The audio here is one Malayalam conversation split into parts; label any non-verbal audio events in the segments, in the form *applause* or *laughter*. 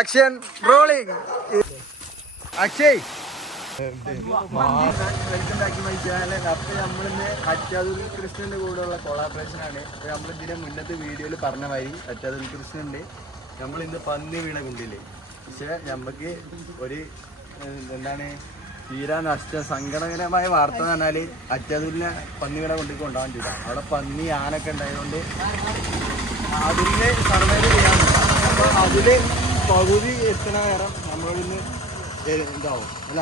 Action rolling Akshay welcome back my channel അപ്പോൾ നമ്മളിന്ന് അച്ചാതുരി കൃഷ്ണന്റെ കൂടെയുള്ള കൊളാബറേഷൻ ആണ് നമ്മൾ ഇതിനെ മുന്നത്തെ വീഡിയോയിൽ പറഞ്ഞ മാതിരി അച്ചാതുരി കൃഷ്ണൻ്റെ നമ്മളിന്ന് ഇന്ന് പന്നി വീണ കുണ്ടില്ലേ പക്ഷേ നമുക്ക് ഒരു എന്താണ് തീരാ നഷ്ട സങ്കടകരമായ വാർത്ത എന്ന് പറഞ്ഞാൽ അച്ചാതുരിനെ പന്നി വീണ കൊണ്ടേക്ക് കൊണ്ടുപോകാൻ ചെയ്ത അവിടെ പന്നി ആനൊക്കെ ഉണ്ടായതുകൊണ്ട് അതിൻ്റെ സർവൈവ് ചെയ്യാൻ അപ്പോൾ അതിൽ പകുതി എത്തണ നേരം നമ്മളിന്ന് ഇതാവും അല്ല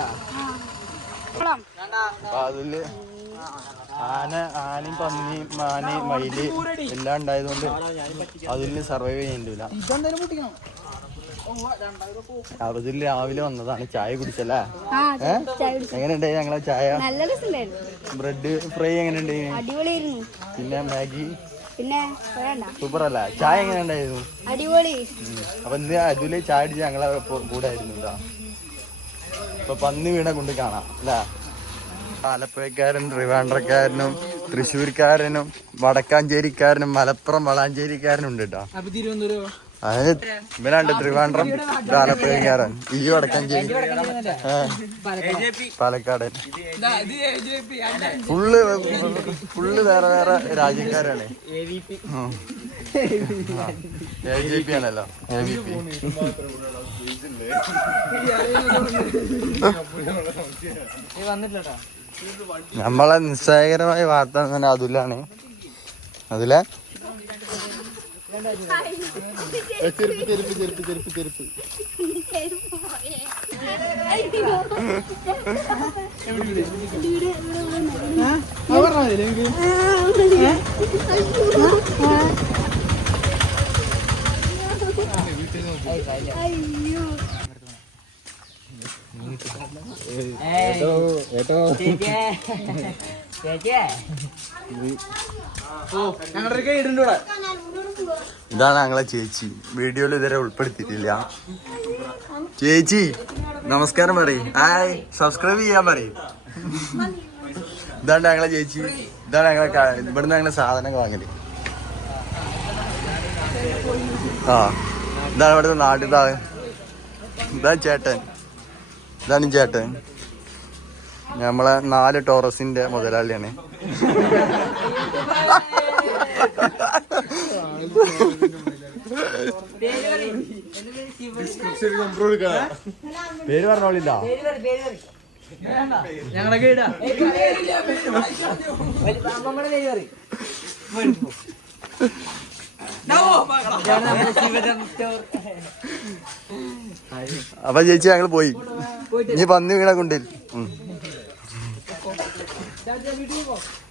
അതില് ആന ആനയും പന്നി മാന മയില് എല്ലാം ഉണ്ടായതുകൊണ്ട് അതിൽ സർവൈവ് ചെയ്യേണ്ടില്ല അവതിൽ രാവിലെ വന്നതാണ് ചായ കുടിച്ചല്ലേ എങ്ങനെയുണ്ടായി ഞങ്ങളെ ചായ ബ്രെഡ് ഫ്രൈ എങ്ങനെയുണ്ടായി പിന്നെ മാഗി പിന്നെ സൂപ്പർ അല്ല ചായ എങ്ങനെ ഉണ്ടായിരുന്നു അടിപൊളി അപ്പൊ ഇന്ന് അതില് ചായ അടിച്ച് ഞങ്ങളെ കൂടെ ആയിരുന്നു കേട്ടോ പന്നി വീണ കൊണ്ട് കാണാം അല്ലേ ആലപ്പുഴക്കാരൻ ട്രിവാൻഡ്രക്കാരനും തൃശ്ശൂർക്കാരനും വടക്കാഞ്ചേരിക്കാരനും മലപ്പുറം വളാഞ്ചേരിക്കാരനും ഉണ്ട് കേട്ടോ അത് ഇവനാണ്ട് ആലപ്പുഴ ആലപ്പുഴക്കാരൻ ഈ വടക്കഞ്ചേരി പാലക്കാട് ഫുള്ള് ഫുള്ള് വേറെ വേറെ രാജ്യക്കാരാണ് എ ജെ പി ആണല്ലോ എ ബി പി നമ്മളെ നിസ്സഹകരമായ വാർത്ത അതിലാണ് അതിലെ ചെരുപ്പ് ചെരുപ്പ് ചെരുപ്പ് ചെരുപ്പ് ചെരുപ്പ് ഏട്ടോ ഏട്ടോ ചേച്ചേ ഓ ഞങ്ങളുടെ കൈ ഇടുന്നുണ്ട് ഇവിടെ ഇതാണ് ഞങ്ങളെ ചേച്ചി വീഡിയോയിൽ ഇതുവരെ ഉൾപ്പെടുത്തിയിട്ടില്ല ചേച്ചി നമസ്കാരം പറയും ഹായ് സബ്സ്ക്രൈബ് ചെയ്യാൻ പറയും ഇതാണ് ഞങ്ങളെ ചേച്ചി ഇതാണ് ഞങ്ങളെ ഇവിടുന്ന് ഞങ്ങളെ സാധനങ്ങൾ വാങ്ങല് ആ ഇതാണ് ഇവിടുത്തെ നാട്ടിലാള് ഇതാണ് ചേട്ടൻ ഇതാണ് ചേട്ടൻ നമ്മളെ നാല് ടോറസിന്റെ മുതലാളിയാണ് പേര് പറഞ്ഞോളില്ല ഞങ്ങളൊക്കെ അപ്പൊ ചേച്ചി ഞങ്ങള് പോയി നീ പന്നി വീണ കൊണ്ടിൽ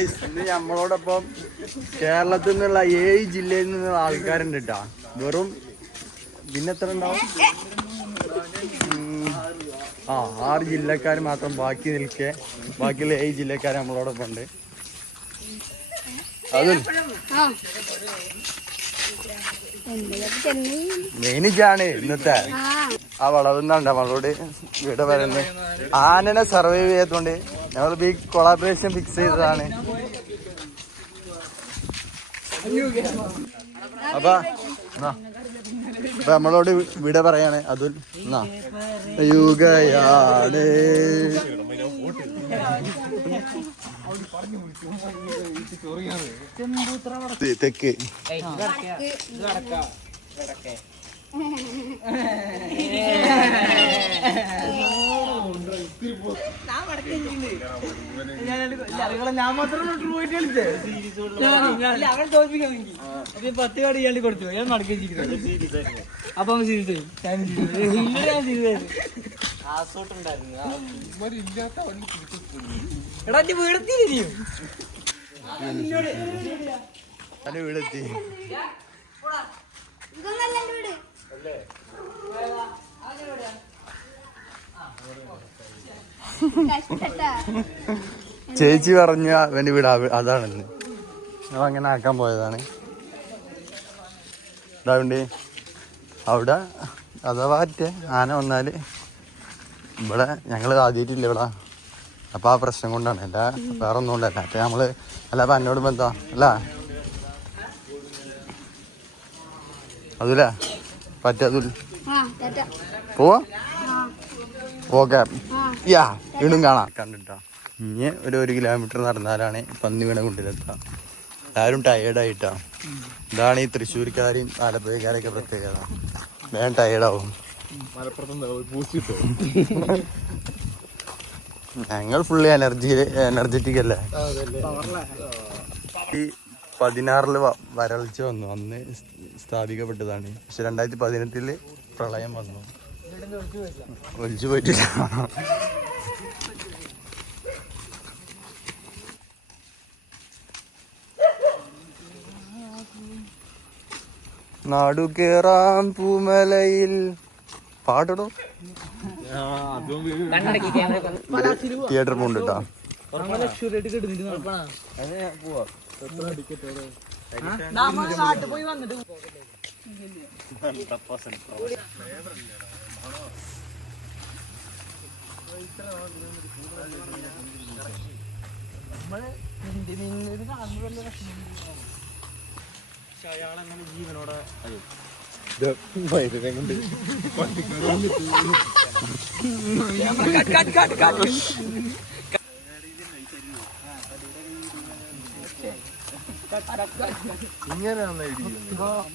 ഇന്ന് നമ്മളോടൊപ്പം കേരളത്തിൽ നിന്നുള്ള ഏഴ് ജില്ലയിൽ നിന്നുള്ള ആൾക്കാരുണ്ട് കേട്ടാ വെറും പിന്നെ എത്ര ഉണ്ടാവും ആ ആറ് ജില്ലക്കാർ മാത്രം ബാക്കി നിൽക്കെ ബാക്കിയുള്ള ഏഴ് ജില്ലക്കാർ നമ്മളോടൊപ്പം ഉണ്ട് അതും മെയിനിജാണ് ഇന്നത്തെ ആ വളവുന്നുണ്ട് നമ്മളോട് ഇവിടെ വരുന്നത് ആനനെ സർവൈവ് ചെയ്തോണ്ട് ഞങ്ങള് ഈ കൊളാബറേഷൻ ഫിക്സ് ചെയ്തതാണ് അപ്പൊ അപ്പൊ നമ്മളോട് വിട പറയാണ് അതുൽ യുഗയാണ് തെക്ക് ഞാൻ മാത്രം പത്ത് കാർഡ് ഇയാൾ കൊടുത്തു ഞാൻ മടക്കി അപ്പം സീരിയസ് ഞാൻ സീരിയസ് ചേച്ചി പറഞ്ഞ അവന്റെ വീട് അതാണെന്ന് ഞങ്ങൾ അങ്ങനെ ആക്കാൻ പോയതാണ് വേണ്ടി അവിടെ അഥവാ ആന വന്നാല് ഇവിടെ ഞങ്ങൾ ആദ്യമായിട്ടില്ല ഇവിടെ അപ്പം ആ പ്രശ്നം കൊണ്ടാണ് അല്ല വേറെ ഒന്നും കൊണ്ടല്ല അപ്പം നമ്മൾ അല്ല അപ്പം എന്നോട് ബന്ധം അല്ല അതുല പറ്റതുൽ പോവാ ഓക്കെ യാ വീണും കാണാം കണ്ടിട്ടാ ഇനി ഒരു ഒരു കിലോമീറ്റർ നടന്നാലാണ് പന്നി വീണ കൊണ്ടിലെത്താം എല്ലാവരും ടയേർഡായിട്ടാ ഇതാണ് ഈ തൃശ്ശൂർക്കാരെയും ആലപ്പുഴക്കാരെയൊക്കെ പ്രത്യേകത ഞാൻ ടയേർഡാവും ഞങ്ങൾ ഫുള്ള് എനർജി എനർജറ്റിക് അല്ലേ ഈ പതിനാറില് വരൾച്ച വന്നു അന്ന് സ്ഥാപിക്കപ്പെട്ടതാണ് പക്ഷെ രണ്ടായിരത്തി പതിനെട്ടില് പ്രളയം വന്നു ഒലിച്ചു പോയിട്ടില്ല നാടുകേറാം പൂമലയിൽ പാടടോ തിയേറ്റർ പോണ്ട് ജീവനോടെ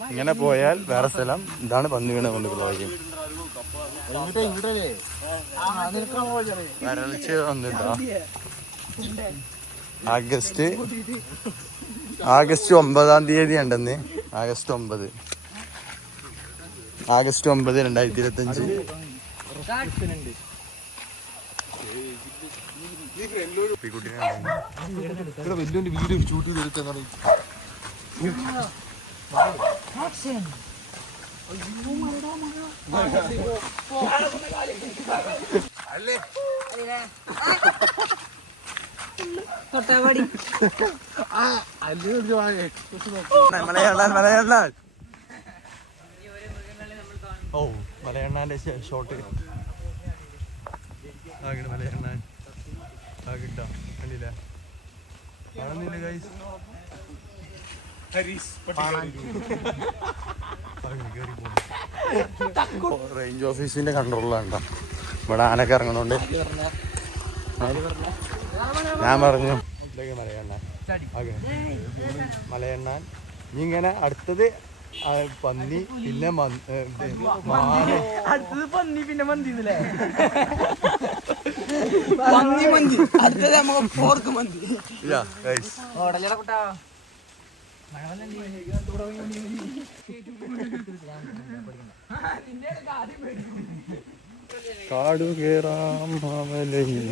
ഇങ്ങനെ പോയാൽ വേറെ സ്ഥലം ഇതാണ് പന്നി വീണ കൊണ്ട് വരൾച്ച വന്നിട്ടോ ആഗസ്റ്റ് ആഗസ്റ്റ് ഒമ്പതാം തീയതി ഉണ്ടെന്ന് ആഗസ്റ്റ് ഒമ്പത് ആഗസ്റ്റ് ഒമ്പത് രണ്ടായിരത്തി ഇരുപത്തി അഞ്ച് വലിയ വീഡിയോ ഓ മലയണ്ണാൻ്റെ ഷോട്ട് ആകണം മലയണ്ണാൻ ആ കിട്ടാം കണ്ടില്ല കാണുന്നില്ല ഗൈസ് റേഞ്ച് ഓഫീസിന്റെ കൺട്രോളിലാണ്ട ഇവിടെ ആനക്ക് ഇറങ്ങണോണ്ട് ഞാൻ പറഞ്ഞു മലയെണ്ണ മലയണ്ണാൻ ഇനി ഇങ്ങനെ അടുത്തത് പന്നി പിന്നെ അടുത്തത് പന്നി പിന്നെ മന്തി പന്നി മന്തി അടുത്തത് നമുക്ക് മന്തി കാടു കേറാം മാമലയിൽ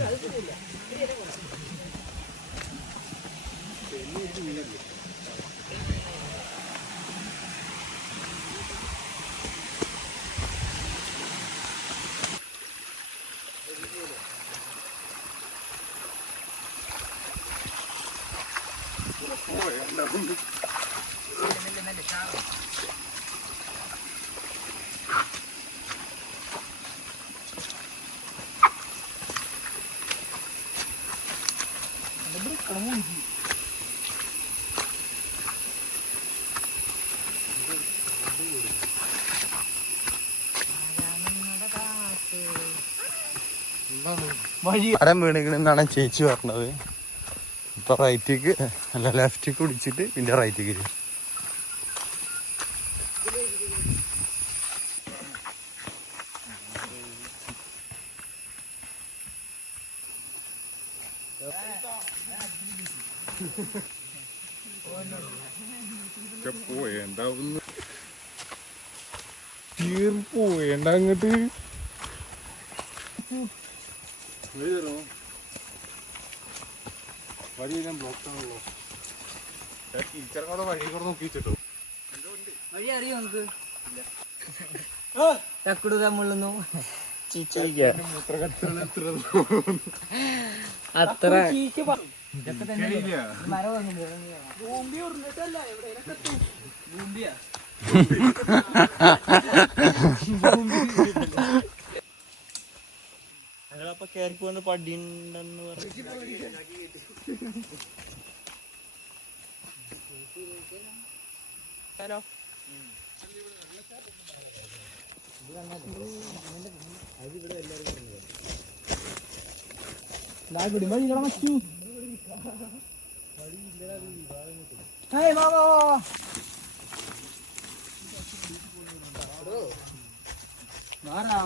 ഉണ്ടാവുന്നുണ്ട് വീണെങ്കിലും വീണിക്കണെന്നാണ് ചേച്ചി പറഞ്ഞത് ഇപ്പം റൈറ്റിക്ക് അല്ല ലെഫ്റ്റിക്ക് പിടിച്ചിട്ട് പിന്നെ റൈറ്റിക്ക് ഇരിക്കും പോയേണ്ടാവുന്നു തീർപ്പോയേണ്ട അങ്ങോട്ട് വരുമോ വഴി ഞാൻ ബ്ലോക്ക് ആണല്ലോ ടീച്ചർ കൂടെ വഴി കൂടെ നോക്കിട്ടോ വഴി അറിയോ നമുക്ക് തക്കുടു തമ്മിളുന്നു അത്ര ബൂമ്പിയാ *laughs* ഇപ്പൊ കേരക്ക് വന്ന് പടിയുണ്ടെന്ന് പറഞ്ഞു ഹലോ മാറാ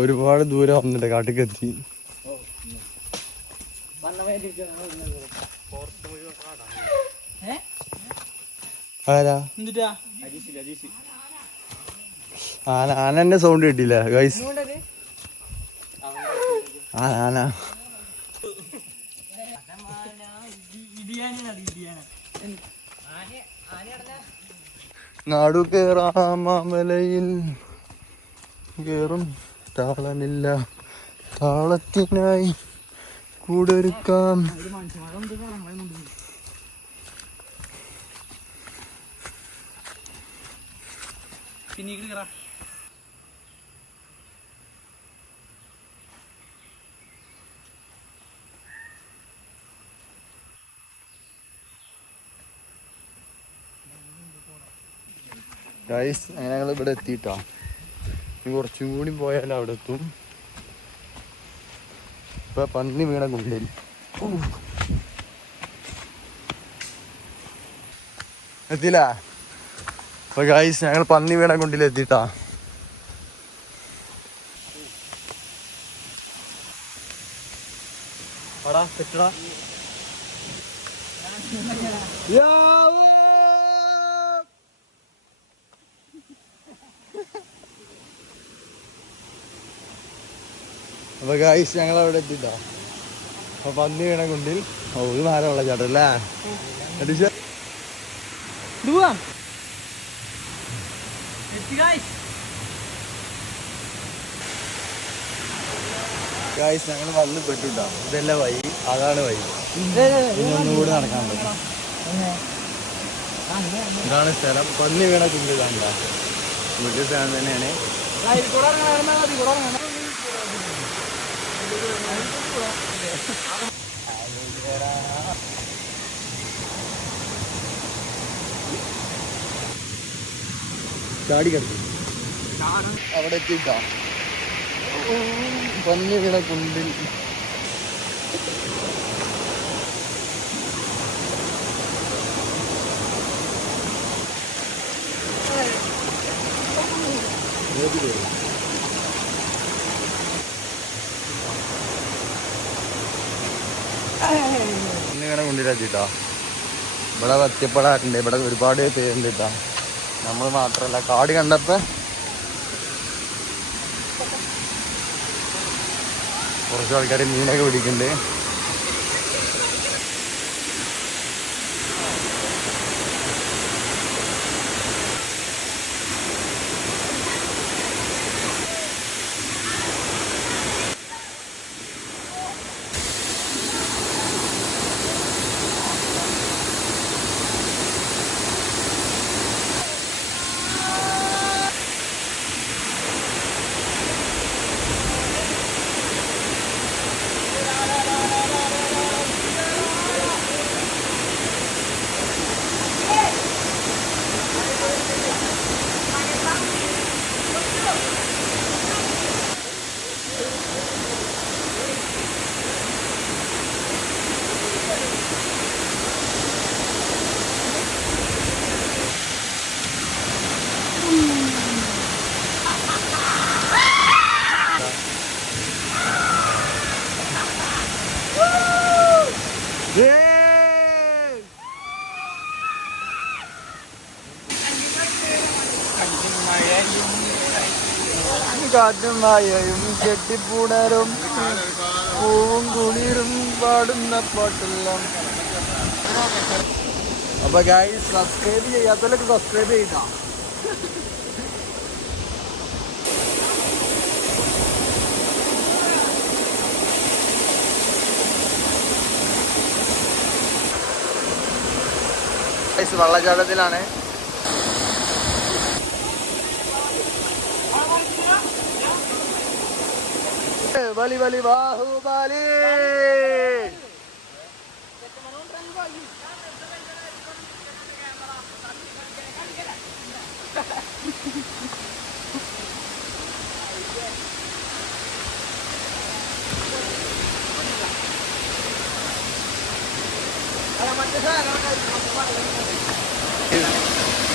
ഒരുപാട് ദൂരം വന്നിട്ട് കാട്ടിക്കെത്തി വന്നവേ ആരാ ആന ആനന്റെ സൗണ്ട് കിട്ടില്ല ഗൈസ് ആന നാടു കേറാമലയിൽ കേറും താളനില്ല താളത്തിനായി കൂടൊരുക്കാം പിന്നീട് കയറാം ഗൈസ് അങ്ങനെ ഞങ്ങൾ ഇവിടെ എത്തിയിട്ടാ ഇനി കുറച്ചും കൂടി പോയാൽ അവിടെ എത്തും ഇപ്പൊ പന്നി വീണ കൊണ്ടേരി എത്തില്ല അപ്പോൾ ഗായ്സ് ഞങ്ങൾ പന്നി വീണ കൊണ്ടിലെത്തിട്ടാ എടാ തെറ്റടാ അപ്പൊ ഗായ്സ് ഞങ്ങൾ അവിടെ എത്തിട്ടോ അപ്പൊ പന്നി വീണ കൊണ്ടിൽ ഒരു നാരമുള്ള ചേട്ടല്ലേ ഗായ്സ് ഞങ്ങൾ വന്ന് പെട്ടുണ്ടോ ഇതല്ല വൈ അതാണ് വഴി ഇന്നൊന്നുകൂടെ നടക്കാൻ പറ്റും ഇതാണ് സ്ഥലം പന്നി വീണ ചുണ്ട് കണ്ട വീട്ടിൽ സ്ഥലം തന്നെയാണ് കൂടെ ചാടി അവിടെ പന്നി കിടക്കുണ്ടിൽ ഏത് പേര് ഇങ്ങനെ കൊണ്ടിട്ടാ ഇവിടെ വത്തിപ്പടാട്ടുണ്ട് ഇവിടെ ഒരുപാട് പേരുണ്ട് കേട്ടാ നമ്മൾ മാത്രമല്ല കാട് കണ്ടപ്പോൾ കുറച്ച് ആൾക്കാർ മീനൊക്കെ പിടിക്കുന്നുണ്ട് കാറ്റും വായയും കെട്ടിപ്പൂണരും പൂവും കുളിരും പാടുന്ന പാട്ടെല്ലാം അപ്പൊ ഗായി സബ്സ്ക്രൈബ് ചെയ്യാത്തവരൊക്കെ സബ്സ്ക്രൈബ് ചെയ്താ വെള്ളച്ചാട്ടത്തിലാണ് வலி வலி பாகுபலி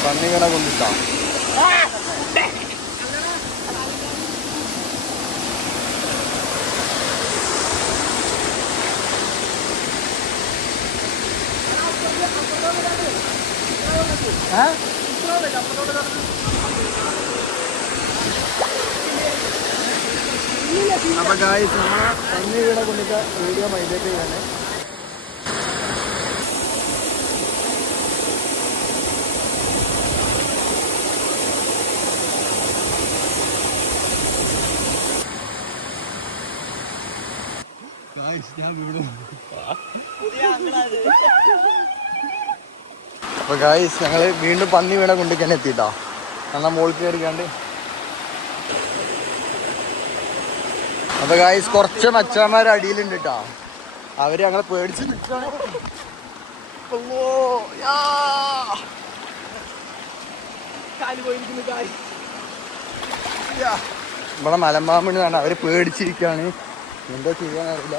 தண்ணி கடை கொண்டுட்டான் അപ്പൊ ഗായ്സ് നമ്മളെ പന്നി വീടെ കൊണ്ടിട്ട് വീഡിയോ മൈൻഡേറ്റ് ചെയ്യാണ് ഞാൻ ഇവിടെ അപ്പൊ ഗായ്സ് ഞങ്ങൾ വീണ്ടും പന്നി വീണ കൊണ്ടിരിക്കാൻ എത്തിട്ടോ കാരണം മോൾ കയറിക്കാണ്ട് അപ്പൊ ഗായ്സ് കുറച്ച് മച്ചാന്മാർ അടിയിലുണ്ട് കേട്ടോ അവര് ഞങ്ങളെ പേടിച്ച് നിൽക്കുകയാണ് നമ്മളെ മലമ്പാമ്പിണ് എന്നാണ് അവര് പേടിച്ചിരിക്കാണ് എന്താ ചെയ്യാനറിയില്ല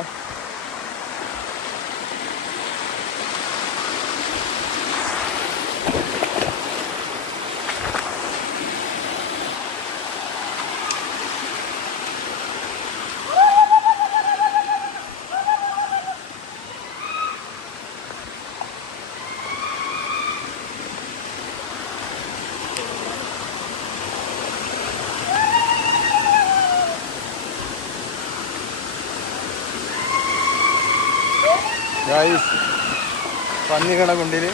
ഗായ്സ് പന്നികളെ കൊണ്ടിൽ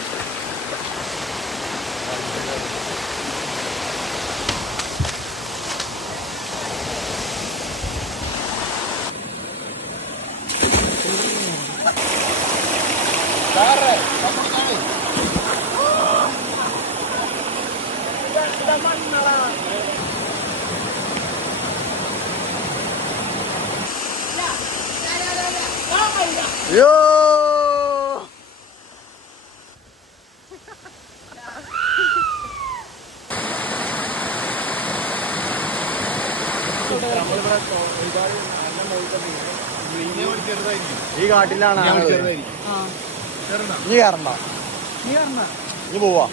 ഈ കാട്ടിലാണ് നീ കയറണ്ട നീ കയറണ്ട നീ പോവാ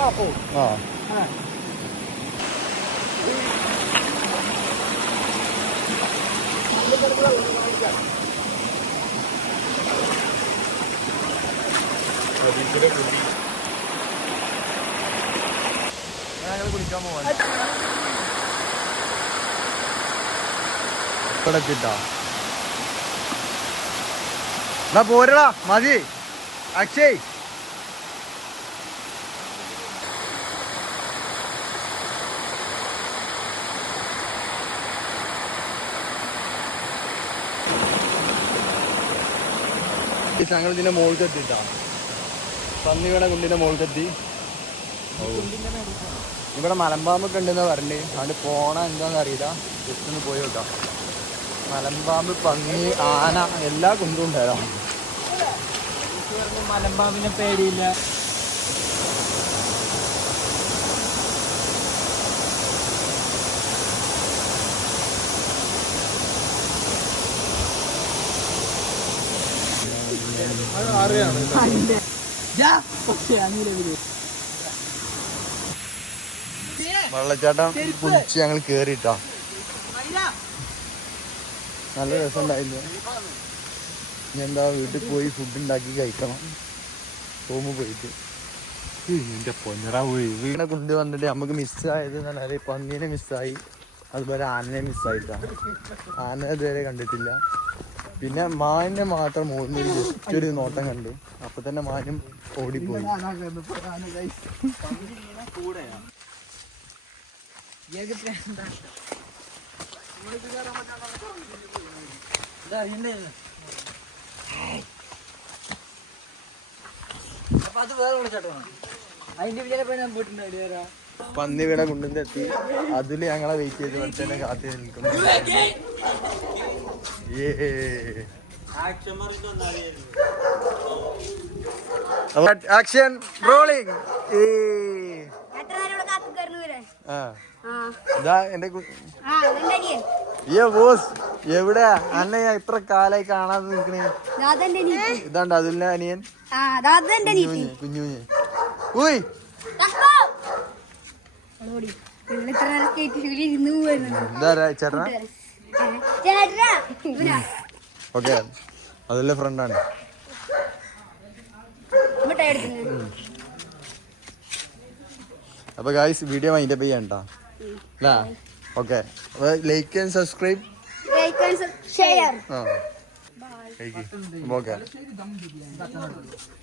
ആ കുടിക്കാൻ പോവാ കിടക്കിട്ടാ എന്നാ പോരടാ മതി അക്ഷയ് ഞങ്ങൾ ഇതിന്റെ മുകളിൽ എത്തിട്ടാ പന്നി വീണ കുണ്ടിന്റെ മുകളിൽ എത്തി ഇവിടെ മലമ്പാമ്പൊക്കെ ഉണ്ടെന്നാ പറഞ്ഞേ അവിടെ പോണ എന്താന്ന് അറിയില്ല ജസ്റ്റ് ഒന്ന് പോയി വെക്കാം മലമ്പാമ്പ് പന്നി ആന എല്ലാ കുന്തും ഉണ്ടായതാണ് മലമ്പാമ്പിനെ പേടിയില്ല വെള്ളച്ചാട്ടം കുളിച്ച് ഞങ്ങൾ കേറിട്ടോ നല്ല രസം ഉണ്ടായില്ല എന്താ വീട്ടിൽ പോയി ഫുഡ് ഉണ്ടാക്കി കഴിക്കണം റൂമ് പോയിട്ട് എന്റെ പോയി വീടിനെ കൊണ്ട് വന്നിട്ട് നമുക്ക് മിസ്സായത് എന്ന് പറഞ്ഞാൽ പന്നീനെ മിസ്സായി അതുപോലെ ആനനെ മിസ്സായിട്ടാണ് ആന ഇതുവരെ കണ്ടിട്ടില്ല പിന്നെ മാനിനെ മാത്രം മോളിൽ ജസ്റ്റ് ഒരു നോട്ടം കണ്ടു അപ്പൊ തന്നെ മാനും ഓടിപ്പോയി കൂടെയാ പന്നി വീണ കുണ്ടിന്റെ എത്തി അതില് ഞങ്ങളെ വെയിറ്റ് ചെയ്ത് മനുഷ്യനെ കാത്തി നിൽക്കുന്നു ആക്ഷൻ റോളിംഗ് ആ ഇതാ ബോസ് എവിടെ അന്നയെ ഇത്ര കാലായി കാണാതെ നിക്കണേ ഇതാണ്ട് അതിലെ അനിയൻ കുഞ്ഞുഞ്ഞ് ഊയ് ചേട്ടനാ ഫ്രണ്ടാണ് അപ്പൊ ഗായ്സ് വീഡിയോ മൈൻഡപ്പ് ചെയ്യണ്ട Nah. Okay. Like and subscribe. Like and share. Bye. Okay.